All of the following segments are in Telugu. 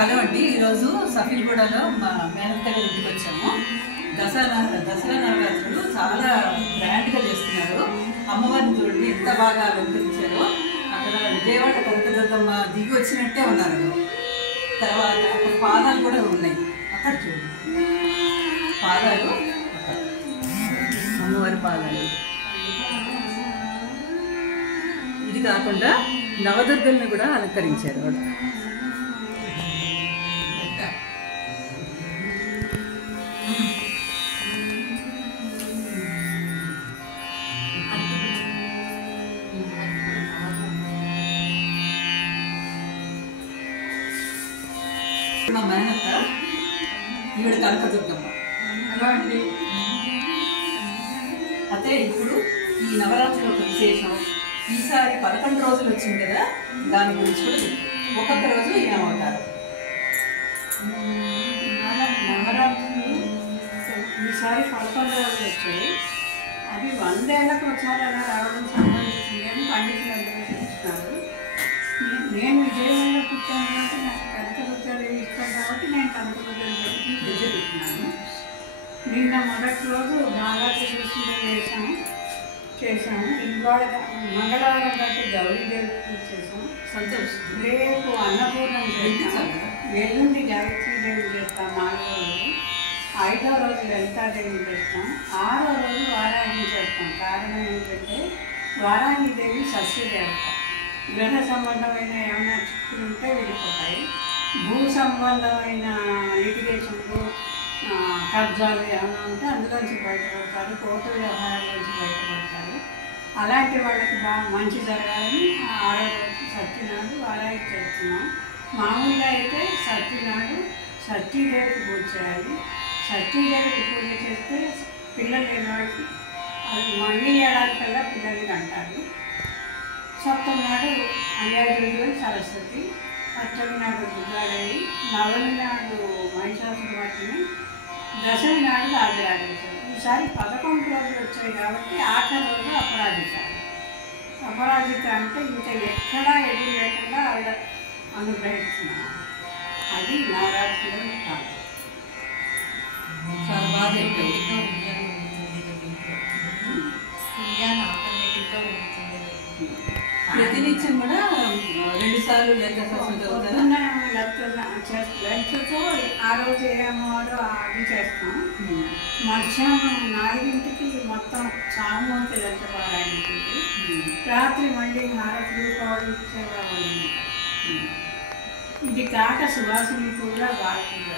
హలో అండి, ఈరోజు సఫీల్గూడలో మా మేనత్త గారి ఇంటికి వచ్చాము. దసరా నవరాత్రులు చాలా గ్రాండ్గా చేస్తున్నారు. అమ్మవారిని చూడండి ఎంత బాగా అలంకరించారో. అక్కడ విజయవాడ కనకదుర్గమ్మ దిగి వచ్చినట్టే ఉన్నారు. తర్వాత అక్కడ పాదాలు కూడా ఉన్నాయి. అక్కడ చూడండి పాదాలు, అమ్మవారి పాదాలు. ఇది కాకుండా నవదుర్గల్ని కూడా అలంకరించారు. మా మేనత్త ఈవిడ కనకదుర్గమ్మ. అయితే ఇప్పుడు ఈ నవరాత్రుల ఒక విశేషం. ఈసారి 11 రోజులు వచ్చింది కదా, దాని గురించి కూడా ఒక్కొక్క రోజు ఏమవుతారు. నవరాత్రులు ఈసారి 11 రోజులు వచ్చాయి. అది 100 ఏళ్ళకు ఒకసారి అలా రావడం సంబంధించింది అని పండితులు అందరూ చెప్తున్నారు. నేను విజయవాడలో పుట్టాను కాబట్టి నాకు కనకదుర్గలు ఇష్టం కాబట్టి నేను కనకదుర్గలు పెట్టి విజయపెట్టినాను. నిన్న మొదటి రోజు బాగా చేసాము. ఇవాళ మంగళవారం బట్టి గౌరీదేవి పూజ చేసాం. సంతోషం. రేపు అన్నపూర్ణం చేస్తాం. ఎల్లుండి గాయత్రీదేవి చేస్తాం 4వ రోజు. 5వ రోజు లలితాదేవి చేస్తాం. 6వ రోజు వారాహి చేస్తాం. కారణం ఏంటంటే వారాహిదేవి సస్యదేవత. గ్రహ సంబంధమైన ఏమైనా చిక్కులు ఉంటే వెళ్ళిపోతాయి. భూ సంబంధమైన లిటిగేషన్లు, కబ్జాలు ఏమైనా ఉంటే అందులోంచి బయటపడతారు. కోర్టు వ్యవహారాల్లోంచి బయటపడతారు. అలాంటి వాళ్ళకి బాగా మంచి జరగాలని 6వ రోజు సత్యనాడు వారాహి చేస్తున్నాం. మామూలుగా అయితే సత్యనాడు సతీదేవికి పూజ చేయాలి. సతీదేవికి పూజ చేస్తే పిల్లలు లేని వాళ్ళకి అది మళ్ళీ ఏడాదికల్లా పిల్లల్ని అంటారు. సప్తమి నాడు అయ్యాజుడు సరస్వతి, అష్టమి నాడు దుర్గాదేవి, నవమి నాడు మహిషాసురమర్దిని, దశమి నాడు రాజరాజేశ్వరి. ఈసారి 11 రోజులు వచ్చాయి కాబట్టి ఆఖరి రోజు అపరాజితారు. అపరాజిత అంటే ఇంకా ఎక్కడా ఎదురు లేకుండా ఆవిడ అనుగ్రహిస్తున్నారు. అది నవరాత్రులు కాదు. చాలా బాగా చెప్పారు. ప్రతినిత్యం కూడా 2 సార్లు లలిత సహస్రం చదువుతారా? లలితతో ఆ రోజు ఏమో అది చేస్తాం. మధ్యాహ్నం 4ంటికి మొత్తం సామూహిక లలిత పారాయణ. రాత్రి మళ్ళీ హారతులు పౌడలు ఇచ్చేవాళ్ళు. ఇది కాక సువాసిని పూజ, బాలపూజ.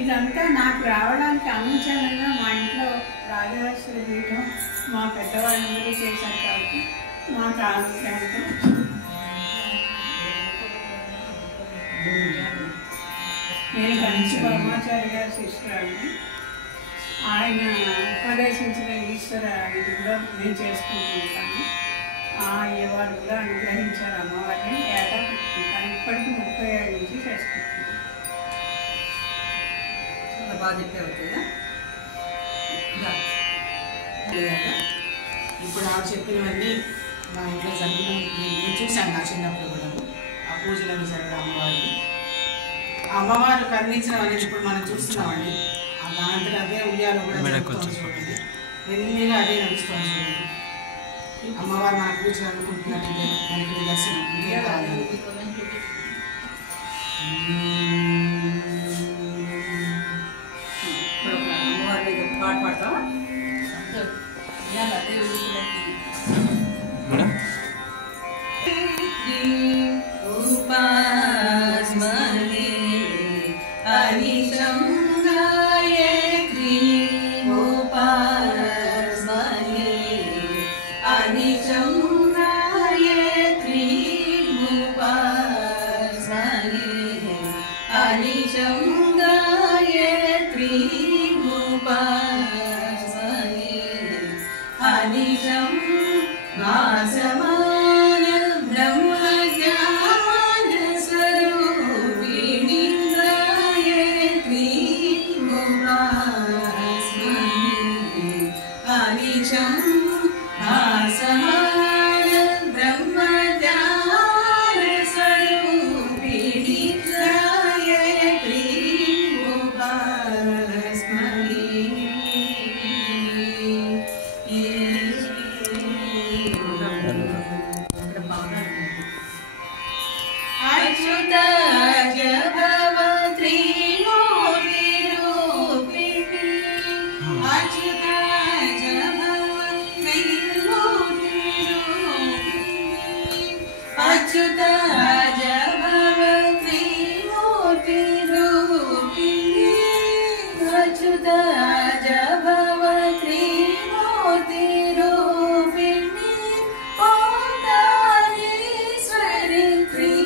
ఇదంతా నాకు రావడానికి అనుచనంగా మా ఇంట్లో రాజరాజేశ్వరి పీఠం మా పెద్దవాళ్ళందరూ చేశారు కాబట్టి మాకు ఆలోచనతో నేను కంచి పరమాచార్య గారి శిష్యురాలని. ఆయన ఉపదేశించిన ఈశ్వర ఇది కూడా నేను చేసుకుంటూ ఉంటాను. అయ్యవారు కూడా అనుగ్రహించారు అమ్మవారిని. ఏటా పెట్టుకుంటాను. ఇప్పటికీ 30 ఏళ్ళ నుంచి చేసుకుంటాను. చాలా బాగా చెప్పారు కదా. ఇప్పుడు ఆవిడ చెప్పినవన్నీ మా ఇంట్లో జరిగిన నేను చూశాను. నా చిన్నప్పుడు కూడా ఆ పూజలను జరగడం అమ్మవారిని, అమ్మవారు కరుణించడం అనేది ఇప్పుడు మనం చూస్తున్నామండి. దానంతరం అదే ఉయ్యాలో కూడా జరుగుతుంది చూడండి. ఎన్నిగా అదే నడుస్తుంది చూడండి. అమ్మవారు మన పూజలు అనుకుంటున్నట్టు మనకి దర్శనం ఇంకేం కాదు. అమ్మవారి పాట పాడతావా? అదే అనిశం నాసమాన బ్రహ్మజ్ఞాన अच्युत जभव त्रिमूर्तिरूपिणी अच्युत जभव त्रिमूर्तिरूपिणी अच्युत जभव त्रिमूर्तिरूपिणी अच्युत जभव त्रिमूर्तिरूपिणी ओंकारेश्वरी त्रिलोकजननी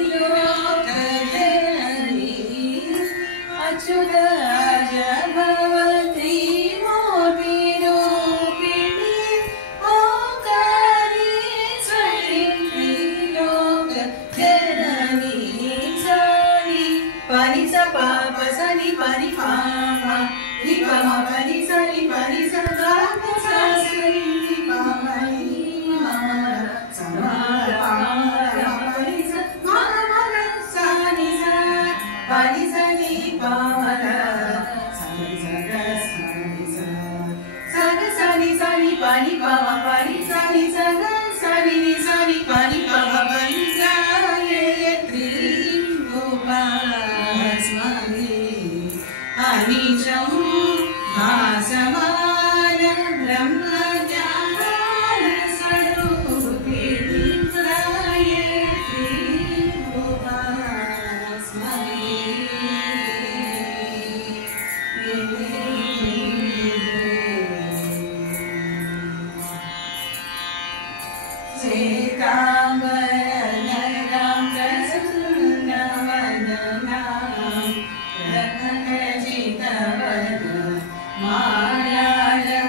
अच्युत जभव त्रिमूर्तिरूपिणी ओंकारेश्वरी त्रिलोकजननी सानि पनि स पाप सनि पनि पामा नि पम पनि सनि पनि स गाप स सनि नि पम नि मम समारा पनि स मम सनि स पनि सनि पम सनि स सग सनि सनि पनि पम पनि सनि स सनि नि सनि पनि पम पनि स अनीशं भासमान ब्रह्मज्ञान स्वरूपिणी गायत्री उपास्महे श्वेतांबरनयनां प्रसन्नवदनां मालालंकृतां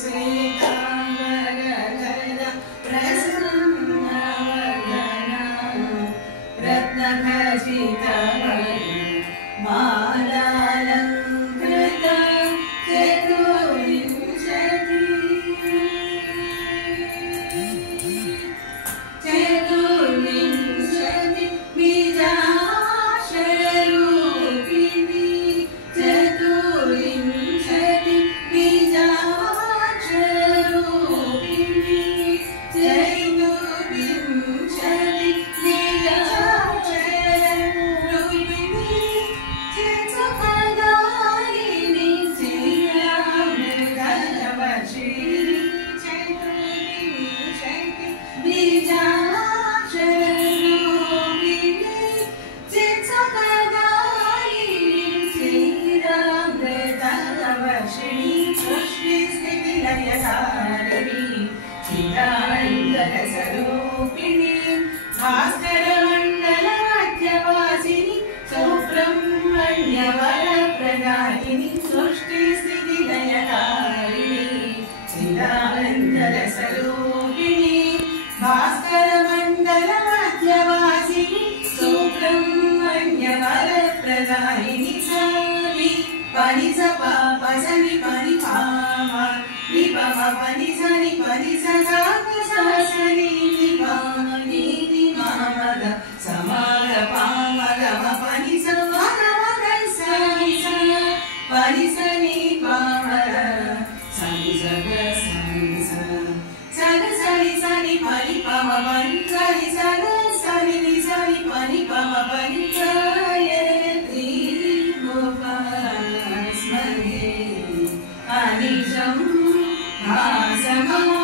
श्वेतांबरनयनां प्रसन्नवदनां रत्नखचितवदनां मालालंकृतां चतुर्विंशति बीजाक्षरूपिणी चतुर्विंशति बीजाक्षरूपिणी चतुर्विंशति बीजाक्षरूपिणी चित्सुखदायिनी चिरामृतवर्षिणी चतुर्विंशति बीजाक्षरूपिणी चित्सुखदायिनी चिरामृतवर्षिणी सृष्टिस्थितिलयकारिणी चिदानन्दरसरूपिणी भास्करमण्डलमध्यवासिनी सुब्रह्मण्यवरप्रदायिनी सृष्टिस्थितिलयकारिणी चिदानन्दरसरूपिणी भास्करमण्डलमध्यवासिनी सुब्रह्मण्यवरप्रदायिनी सानि पनि स पाप सनि पनि पामा नि पम पनि सनि पनि स गाप स सनि नि पम नि मम समार पाम गम पनि स मन सनि स पनि सनि पाम सनि सग सनि सनि पनि पम पनि सनि सग सनि नि सनि पनि पम पनि गायत्री उपास्महे अनीशं भासमान